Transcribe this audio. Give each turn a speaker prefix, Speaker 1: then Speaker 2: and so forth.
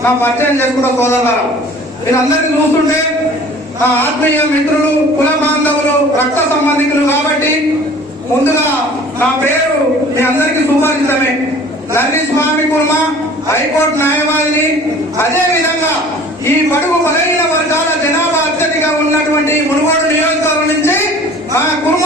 Speaker 1: ముందుగా నా పరిచయం చేసుకున్న సోదరులారా మీరందరినీ చూస్తుంటే నా ఆత్మీయ మిత్రులు కుల బాంధవులు రక్త సంబంధికులు కాబట్టి ముందుగా నా పేరు మీ అందరికీ సుపరిచితమే. నర్రి స్వామి కుర్మ హైకోర్టు న్యాయవాదిని. అదే విధంగా ఈ బడుగు బలహీన వర్గాల జనాభా అత్యధిక ఉన్నటువంటి మునుగోడు నియోజకవర్గం నుంచి ఆ కుర్మ